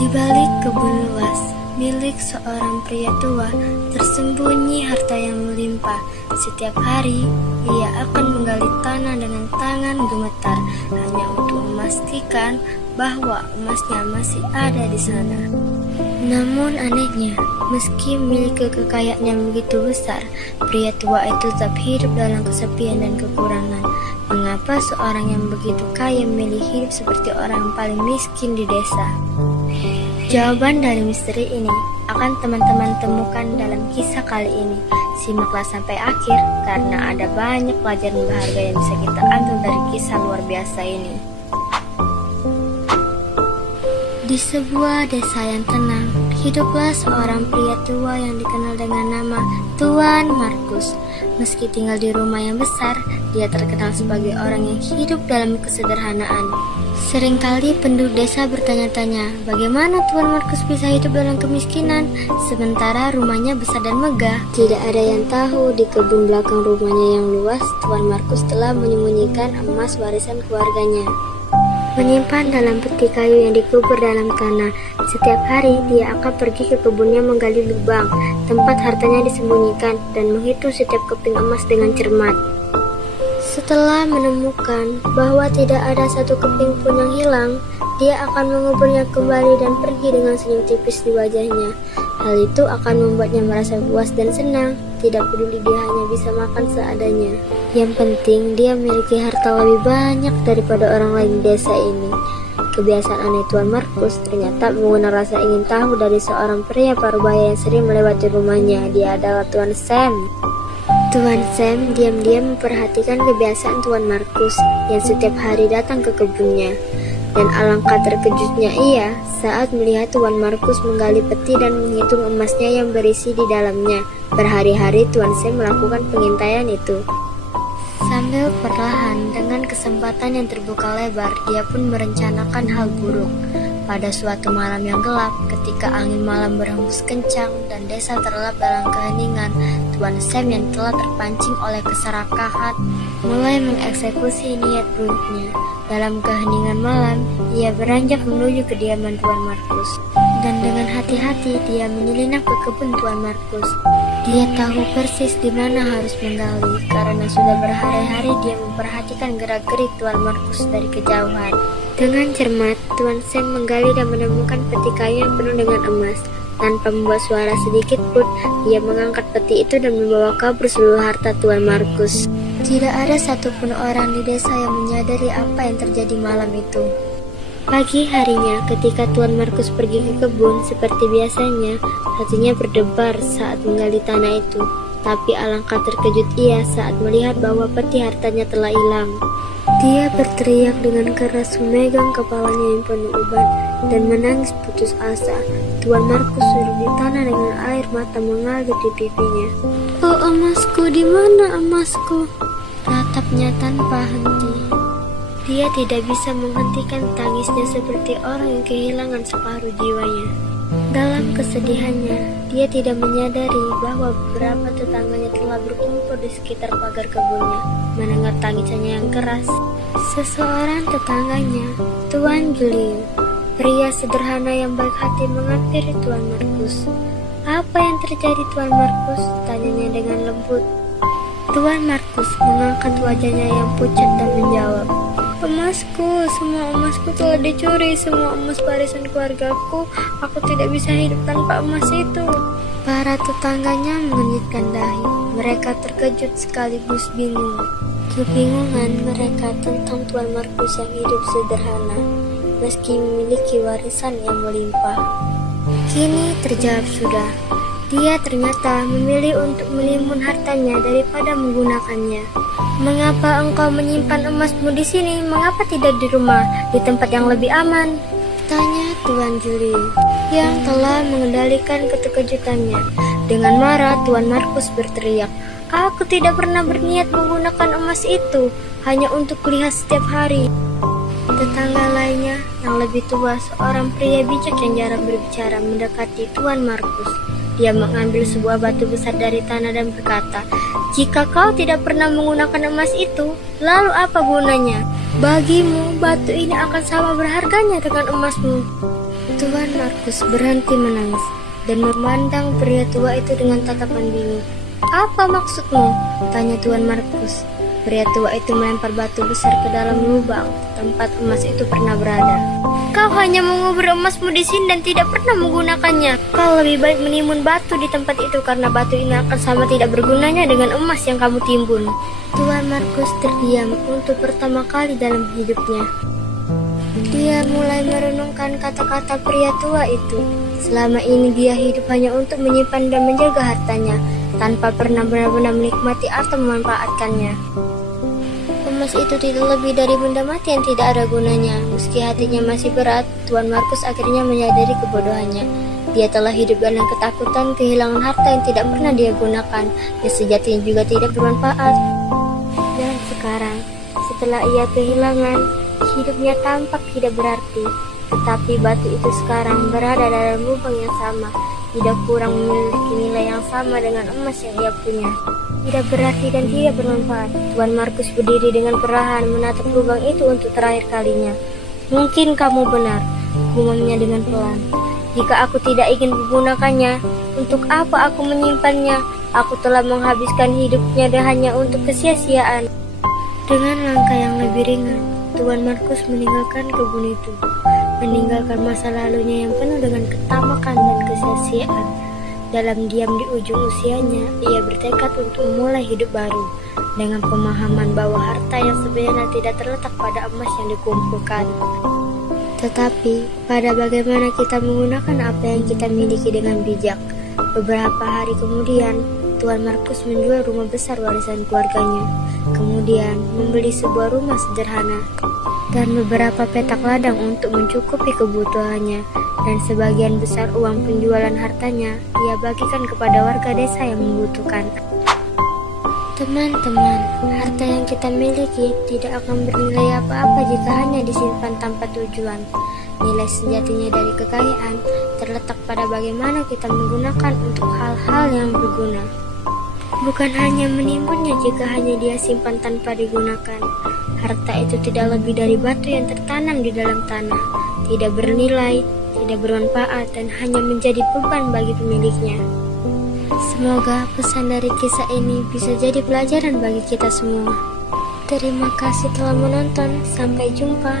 Di balik kebun luas, milik seorang pria tua, tersembunyi harta yang melimpah. Setiap hari, ia akan menggali tanah dengan tangan gemetar, hanya untuk memastikan bahwa emasnya masih ada di sana. Namun anehnya, meski memiliki kekayaan yang begitu besar, pria tua itu tetap hidup dalam kesepian dan kekurangan. Mengapa seorang yang begitu kaya memilih hidup seperti orang yang paling miskin di desa? Jawaban dari misteri ini akan teman-teman temukan dalam kisah kali ini. Simaklah sampai akhir karena ada banyak pelajaran berharga yang bisa kita ambil dari kisah luar biasa ini. Di sebuah desa yang tenang, hiduplah seorang pria tua yang dikenal dengan nama Tuan Markus. Meski tinggal di rumah yang besar, dia terkenal sebagai orang yang hidup dalam kesederhanaan. Seringkali penduduk desa bertanya-tanya, bagaimana Tuan Markus bisa hidup dalam kemiskinan, sementara rumahnya besar dan megah. Tidak ada yang tahu di kebun belakang rumahnya yang luas, Tuan Markus telah menyembunyikan emas warisan keluarganya. Menyimpan dalam peti kayu yang dikubur dalam tanah. Setiap hari dia akan pergi ke kebunnya menggali lubang tempat hartanya disembunyikan dan menghitung setiap keping emas dengan cermat. Setelah menemukan bahwa tidak ada satu keping pun yang hilang, dia akan menguburnya kembali dan pergi dengan senyum tipis di wajahnya. Hal itu akan membuatnya merasa puas dan senang, tidak peduli dia hanya bisa makan seadanya. Yang penting dia memiliki harta lebih banyak daripada orang lain di desa ini. Kebiasaan aneh Tuan Markus ternyata mengundang rasa ingin tahu dari seorang pria parubaya yang sering melewati rumahnya. Dia adalah Tuan Sam. Tuan Sam diam-diam memperhatikan kebiasaan Tuan Markus yang setiap hari datang ke kebunnya. Dan alangkah terkejutnya ia saat melihat Tuan Markus menggali peti dan menghitung emasnya yang berisi di dalamnya. Berhari-hari Tuan Sam melakukan pengintaian itu. Sambil perlahan dengan kesempatan yang terbuka lebar, dia pun merencanakan hal buruk. Pada suatu malam yang gelap, ketika angin malam berhembus kencang dan desa terlelap dalam keheningan, Tuan Sam yang telah terpancing oleh keserakahan mulai mengeksekusi niat buruknya. Dalam keheningan malam, ia beranjak menuju kediaman Tuan Markus. Dan dengan hati-hati dia menyelinap ke kebun Tuan Markus. Dia tahu persis di mana harus menggali karena sudah berhari-hari dia memperhatikan gerak-gerik Tuan Markus dari kejauhan. Dengan cermat, Tuan Sam menggali dan menemukan peti kayu yang penuh dengan emas. Tanpa membuat suara sedikit pun, dia mengangkat peti itu dan membawa kabur seluruh harta Tuan Markus. Tidak ada satupun orang di desa yang menyadari apa yang terjadi malam itu. Pagi harinya, ketika Tuan Markus pergi ke kebun, seperti biasanya, hatinya berdebar saat menggali tanah itu. Tapi alangkah terkejut ia saat melihat bahwa peti hartanya telah hilang. Dia berteriak dengan keras, memegang kepalanya yang penuh uban, dan menangis putus asa. Tuan Markus duduk di tanah dengan air mata mengalir di pipinya. "Oh emasku, di mana emasku?" Ratapnya tanpa henti. Dia tidak bisa menghentikan tangisnya seperti orang yang kehilangan separuh jiwanya. Dalam kesedihannya, dia tidak menyadari bahwa beberapa tetangganya telah berkumpul di sekitar pagar kebunnya. Mendengar tangisannya yang keras, seseorang tetangganya, Tuan Julio, pria sederhana yang baik hati, menghampiri Tuan Markus. "Apa yang terjadi Tuan Markus?" tanyanya dengan lembut. Tuan Markus mengangkat wajahnya yang pucat dan menjawab, "Emasku, semua emasku telah dicuri, semua emas warisan keluargaku. Aku tidak bisa hidup tanpa emas itu." Para tetangganya mengernyitkan dahi. Mereka terkejut sekaligus bingung. Kebingungan mereka tentang Tuan Markus yang hidup sederhana, meski memiliki warisan yang melimpah. Kini terjawab sudah. Dia ternyata memilih untuk menimbun hartanya daripada menggunakannya. "Mengapa engkau menyimpan emasmu di sini? Mengapa tidak di rumah, di tempat yang lebih aman?" tanya Tuan Julio, yang telah mengendalikan keterkejutannya. Dengan marah, Tuan Markus berteriak, "Aku tidak pernah berniat menggunakan emas itu, hanya untuk kulihat setiap hari." Tetangga lainnya yang lebih tua, seorang pria bijak yang jarang berbicara, mendekati Tuan Markus. Dia mengambil sebuah batu besar dari tanah dan berkata, "Jika kau tidak pernah menggunakan emas itu, lalu apa gunanya?" Bagimu, batu ini akan sama berharganya dengan emasmu. Tuan Markus berhenti menangis dan memandang pria tua itu dengan tatapan bingung. Apa maksudmu? Tanya Tuan Markus. Pria tua itu melempar batu besar ke dalam lubang tempat emas itu pernah berada. Kau hanya mengubur emasmu di sini dan tidak pernah menggunakannya. Kau lebih baik menimbun batu di tempat itu karena batu ini akan sama tidak bergunanya dengan emas yang kamu timbun. Tuan Markus terdiam untuk pertama kali dalam hidupnya. Dia mulai merenungkan kata-kata pria tua itu. Selama ini dia hidup hanya untuk menyimpan dan menjaga hartanya, tanpa pernah benar-benar menikmati atau memanfaatkannya. Emas itu tidak lebih dari benda mati yang tidak ada gunanya. Meski hatinya masih berat, Tuan Markus akhirnya menyadari kebodohannya. Dia telah hidup dalam ketakutan kehilangan harta yang tidak pernah dia gunakan, yang sejatinya juga tidak bermanfaat. Dan sekarang, setelah ia kehilangan, hidupnya tampak tidak berarti. Tetapi batu itu sekarang berada dalam lubang yang sama, tidak kurang memiliki nilai yang sama dengan emas yang ia punya. Tidak berarti dan tidak bermanfaat. Tuan Markus berdiri dengan perlahan menatap lubang itu untuk terakhir kalinya. Mungkin kamu benar, gumamnya dengan pelan. Jika aku tidak ingin menggunakannya, untuk apa aku menyimpannya? Aku telah menghabiskan hidupnya dan hanya untuk kesia-siaan. Dengan langkah yang lebih ringan, Tuan Markus meninggalkan kebun itu, meninggalkan masa lalunya yang penuh dengan ketamakan dan kesia-siaan. Dalam diam di ujung usianya, ia bertekad untuk memulai hidup baru, dengan pemahaman bahwa harta yang sebenarnya tidak terletak pada emas yang dikumpulkan. Tetapi, pada bagaimana kita menggunakan apa yang kita miliki dengan bijak. Beberapa hari kemudian, Tuan Markus menjual rumah besar warisan keluarganya, kemudian membeli sebuah rumah sederhana dan beberapa petak ladang untuk mencukupi kebutuhannya, dan sebagian besar uang penjualan hartanya ia bagikan kepada warga desa yang membutuhkan. Teman-teman, harta yang kita miliki tidak akan bernilai apa-apa jika hanya disimpan tanpa tujuan. Nilai sejatinya dari kekayaan terletak pada bagaimana kita menggunakan untuk hal-hal yang berguna. Bukan hanya menimbunnya jika hanya dia simpan tanpa digunakan. Harta itu tidak lebih dari batu yang tertanam di dalam tanah, tidak bernilai, tidak bermanfaat, dan hanya menjadi beban bagi pemiliknya. Semoga pesan dari kisah ini bisa jadi pelajaran bagi kita semua. Terima kasih telah menonton, sampai jumpa.